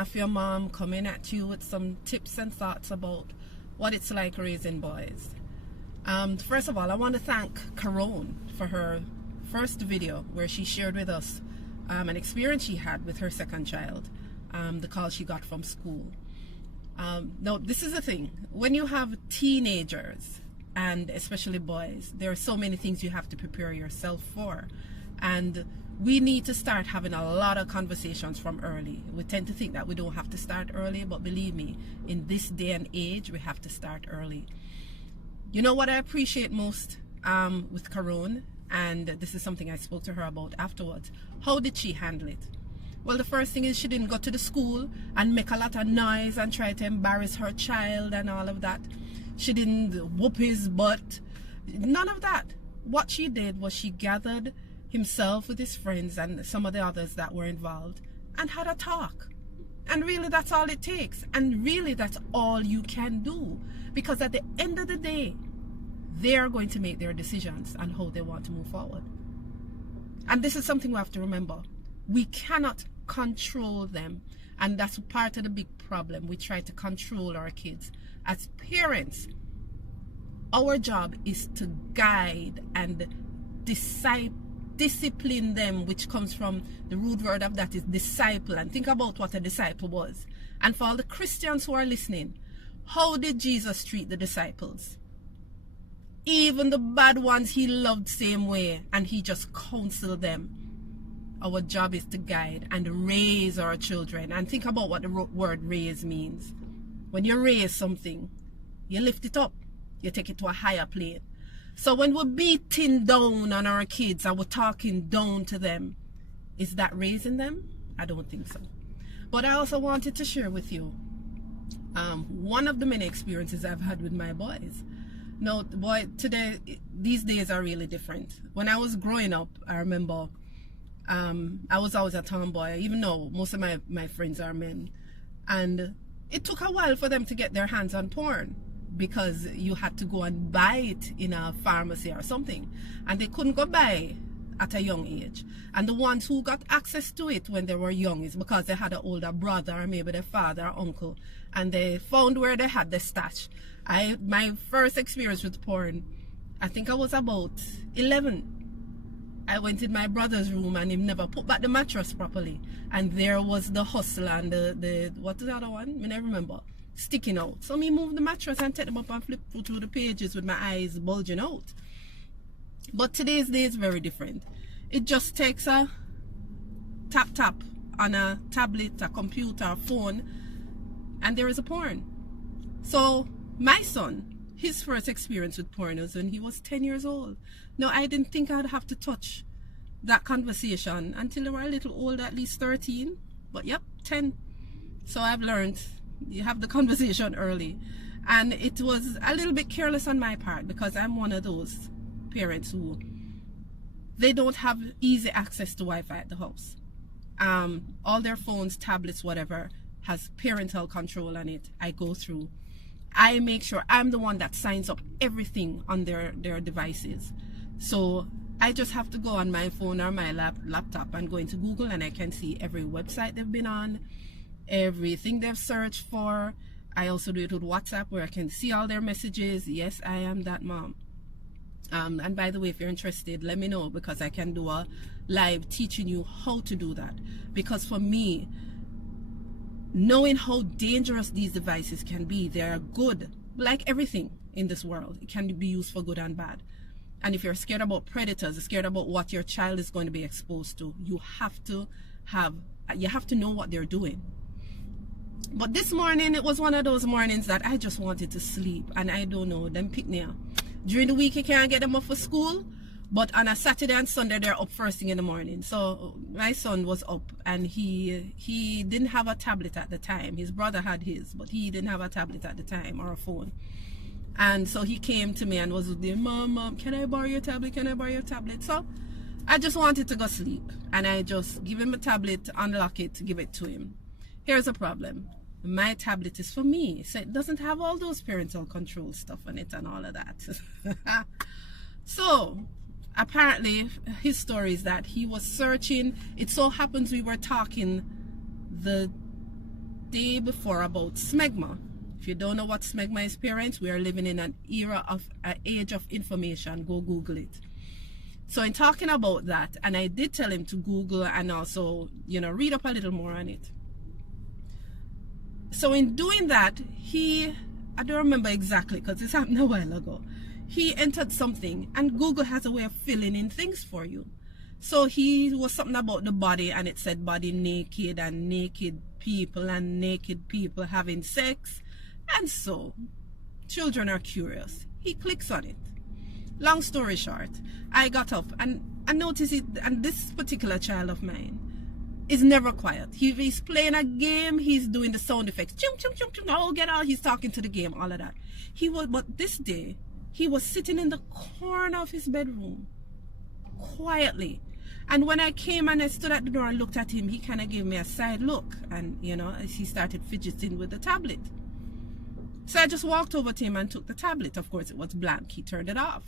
Mafia Mom, coming at you with some tips and thoughts about what it's like raising boys. First of all, I want to thank Caron for her first video where she shared with us an experience she had with her second child, the call she got from school. Now, this is the thing. When you have teenagers, and especially boys, there are so many things you have to prepare yourself for. And we need to start having a lot of conversations from early. We tend to think that we don't have to start early, but believe me, in this day and age, we have to start early. You know what I appreciate most with Caron, and this is something I spoke to her about afterwards. How did she handle it? Well, the first thing is she didn't go to the school and make a lot of noise and try to embarrass her child and all of that. She didn't whoop his butt. None of that. What she did was she gathered himself with his friends and some of the others that were involved and had a talk. And really, that's all it takes. And really, that's all you can do. Because at the end of the day, they are going to make their decisions on how they want to move forward. And this is something we have to remember. We cannot control them. And that's part of the big problem. We try to control our kids. As parents, our job is to guide and discipline them, which comes from the root word of that is disciple. And think about what a disciple was. And for all the Christians who are listening, how did Jesus treat the disciples? Even the bad ones he loved same way, and he just counseled them. Our job is to guide and raise our children. And think about what the word raise means. When you raise something, you lift it up. You take it to a higher plane. So when we're beating down on our kids and we're talking down to them, is that raising them? I don't think so. But I also wanted to share with you one of the many experiences I've had with my boys. Now, boy, these days are really different. When I was growing up, I remember I was always a tomboy, even though most of my friends are men. And it took a while for them to get their hands on porn because you had to go and buy it in a pharmacy or something. And they couldn't go buy at a young age. And the ones who got access to it when they were young is because they had an older brother or maybe their father or uncle. And they found where they had the stash. My first experience with porn, I think I was about 11. I went in my brother's room and he never put back the mattress properly. And there was the hustle and the what is the other one? I never remember. Sticking out. So me move the mattress and take them up and flip through the pages with my eyes bulging out. But today's day is very different. It just takes a tap on a tablet, a computer, a phone, and there is a porn. So my son, his first experience with porn was when he was 10 years old. Now, I didn't think I'd have to touch that conversation until they were a little old, at least 13. But yep, 10. So I've learned you have the conversation early. And it was a little bit careless on my part because I'm one of those parents who, they don't have easy access to Wi-Fi at the house. All their phones, tablets, whatever, has parental control on it. I go through. I make sure I'm the one that signs up everything on their devices. So I just have to go on my phone or my laptop and go into Google and I can see every website they've been on, everything they've searched for. I also do it with WhatsApp where I can see all their messages. Yes, I am that mom. And by the way, if you're interested, let me know because I can do a live teaching you how to do that. Because for me, knowing how dangerous these devices can be, they are good. Like everything in this world, it can be used for good and bad. And if you're scared about predators, scared about what your child is going to be exposed to, you have to know what they're doing. But this morning, it was one of those mornings that I just wanted to sleep. And I don't know, them pick me up. During the week, you can't get them up for school. But on a Saturday and Sunday, they're up first thing in the morning. So my son was up and he didn't have a tablet at the time. His brother had his, but he didn't have a tablet at the time or a phone. And so he came to me and was there, Mom, can I borrow your tablet? Can I borrow your tablet? So I just wanted to go sleep. And I just give him a tablet, unlock it, give it to him. Here's a problem. My tablet is for me. So it doesn't have all those parental control stuff on it and all of that. So apparently his story is that he was searching. It so happens we were talking the day before about smegma. If you don't know what smegma is, parents, we are living in an age of information. Go Google it. So in talking about that, and I did tell him to Google and also, you know, read up a little more on it. So in doing that, I don't remember exactly because this happened a while ago. He entered something, and Google has a way of filling in things for you. So he was something about the body, and it said body naked and naked people having sex. And so children are curious. He clicks on it. Long story short, I got up and I noticed it, and this particular child of mine is never quiet. He's playing a game, he's doing the sound effects. Chum, chum, chum, chum, oh, get out. He's talking to the game, all of that. But this day, he was sitting in the corner of his bedroom, quietly. And when I came and I stood at the door and looked at him, he kind of gave me a side look. And, you know, as he started fidgeting with the tablet. So I just walked over to him and took the tablet. Of course, it was blank. He turned it off.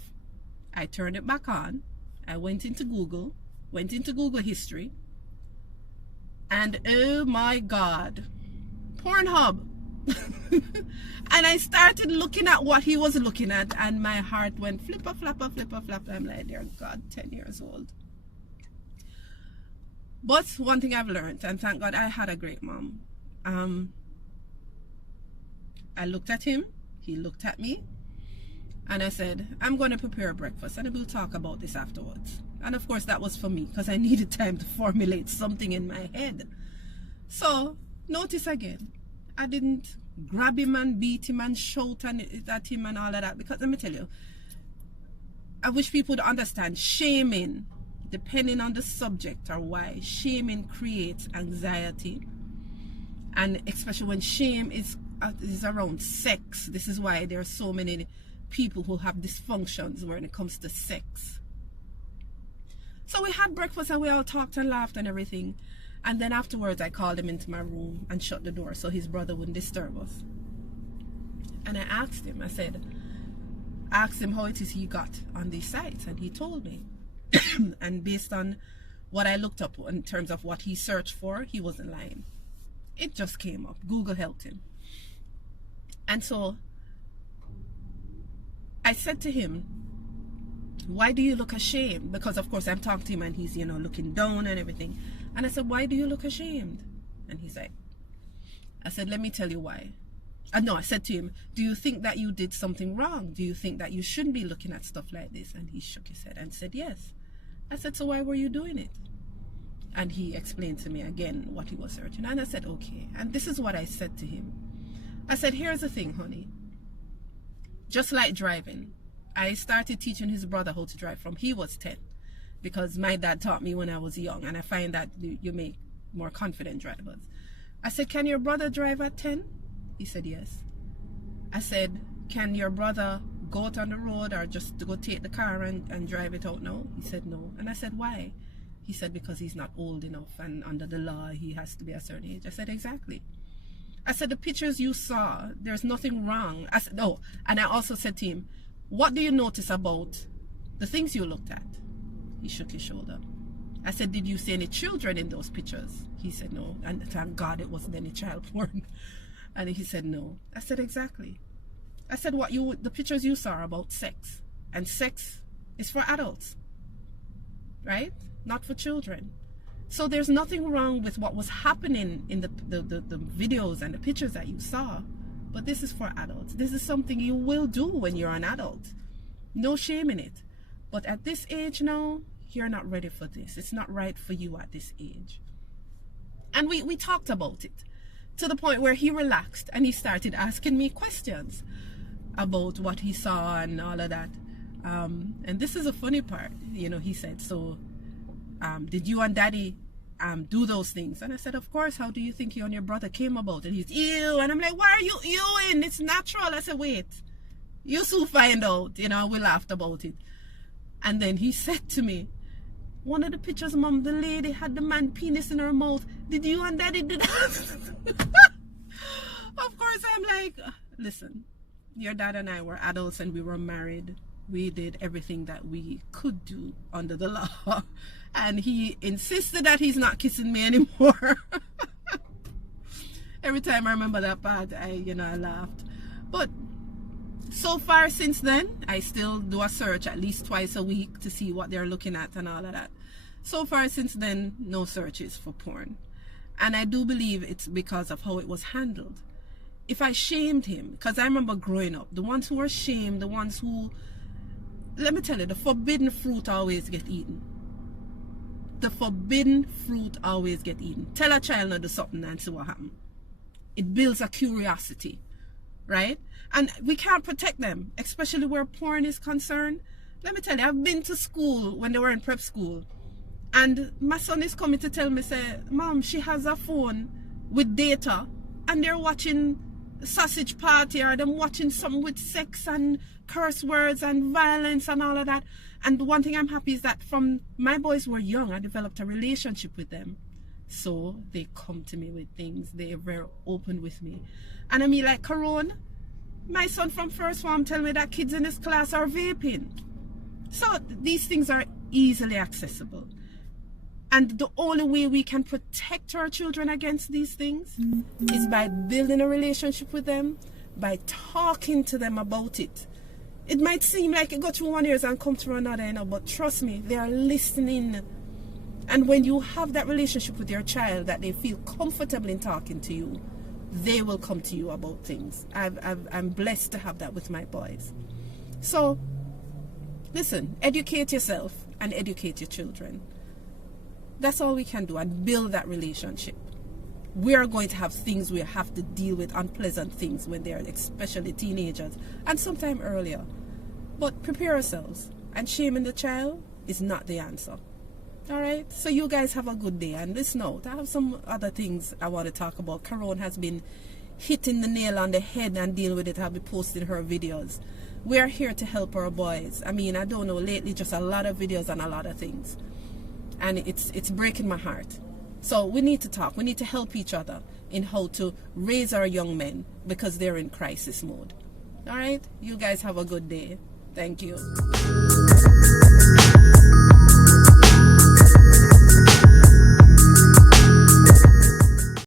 I turned it back on. I went into Google history. And oh my God, Pornhub. And I started looking at what he was looking at, and my heart went flipper, flapper, flipper, flapper. I'm like, dear God, 10 years old. But one thing I've learned, and thank God I had a great mom. I looked at him, he looked at me, and I said, I'm going to prepare breakfast and we'll talk about this afterwards. And of course that was for me because I needed time to formulate something in my head. So notice again, I didn't grab him and beat him and shout at him and all of that, because let me tell you, I wish people would understand shaming, depending on the subject or why, shaming creates anxiety. And especially when shame is around sex. This is why there are so many people who have dysfunctions when it comes to sex. So we had breakfast and we all talked and laughed and everything. And then afterwards I called him into my room and shut the door so his brother wouldn't disturb us. And I asked him, asked him how it is he got on these sites, and he told me. And based on what I looked up in terms of what he searched for, he wasn't lying. It just came up. Google helped him. And so I said to him, why do you look ashamed? Because of course I'm talking to him and he's, you know, looking down and everything. And I said, why do you look ashamed? And he's like, I said, let me tell you why. No, I said to him, do you think that you did something wrong? Do you think that you shouldn't be looking at stuff like this? And he shook his head and said, yes. I said, so why were you doing it? And he explained to me again what he was searching. And I said, okay. And this is what I said to him. I said, here's the thing, honey. Just like driving, I started teaching his brother how to drive from he was 10. Because my dad taught me when I was young. And I find that you make more confident drivers. I said, can your brother drive at 10? He said, yes. I said, can your brother go out on the road or just to go take the car and drive it out now? He said, no. And I said, why? He said, because he's not old enough and under the law he has to be a certain age. I said, exactly. I said, the pictures you saw, there's nothing wrong. I said, oh, and I also said to him, what do you notice about the things you looked at? He shook his shoulder. I said, did you see any children in those pictures? He said, no. And thank God it wasn't any child porn. And he said, no. I said, exactly. I said, the pictures you saw are about sex. And sex is for adults. Right? Not for children. So there's nothing wrong with what was happening in the videos and the pictures that you saw. But this is for adults. This is something you will do when you're an adult. No shame in it. But at this age now, you're not ready for this. It's not right for you at this age. And we talked about it to the point where he relaxed and he started asking me questions about what he saw and all of that. And this is a funny part. You know, he said, so did you and daddy do those things? And I said, of course. How do you think you and your brother came about? And he's, ew. And I'm like, why are you ewing? It's natural. I said, wait, you soon find out. You know, we laughed about it. And then he said to me, one of the pictures, Mom, the lady had the man penis in her mouth. Did you and daddy do that? Of course, I'm like, listen, your dad and I were adults and we were married. We did everything that we could do under the law. And he insisted that he's not kissing me anymore. Every time I remember that part, I laughed. But so far since then, I still do a search at least twice a week to see what they're looking at and all of that. So far since then, no searches for porn. And I do believe it's because of how it was handled. If I shamed him, because I remember growing up, the ones who were shamed, the ones who, let me tell you, the forbidden fruit always get eaten. The forbidden fruit always get eaten. Tell a child not to do something and see what happens. It builds a curiosity, right? And we can't protect them, especially where porn is concerned. Let me tell you, I've been to school when they were in prep school, and my son is coming to tell me, say, Mom, she has a phone with data, and they're watching Sausage Party, or them watching something with sex and curse words and violence and all of that. And one thing I'm happy is that from my boys were young, I developed a relationship with them. So they come to me with things. They're very open with me. And I mean, like Corona, my son from first form tell me that kids in his class are vaping. So these things are easily accessible. And the only way we can protect our children against these things is by building a relationship with them, by talking to them about it. It might seem like it got through one ear and come through another, but trust me, they are listening. And when you have that relationship with your child that they feel comfortable in talking to you, they will come to you about things. I'm blessed to have that with my boys. So, listen, educate yourself and educate your children. That's all we can do, and build that relationship. We are going to have things we have to deal with, unpleasant things when they're especially teenagers and sometime earlier. But prepare ourselves, and shaming the child is not the answer. Alright, so you guys have a good day, and listen out, I have some other things I want to talk about. Caron has been hitting the nail on the head and dealing with it. I'll be posting her videos. We are here to help our boys. I mean, I don't know, lately just a lot of videos and a lot of things. And it's breaking my heart. So we need to talk. We need to help each other in how to raise our young men because they're in crisis mode. All right? You guys have a good day. Thank you.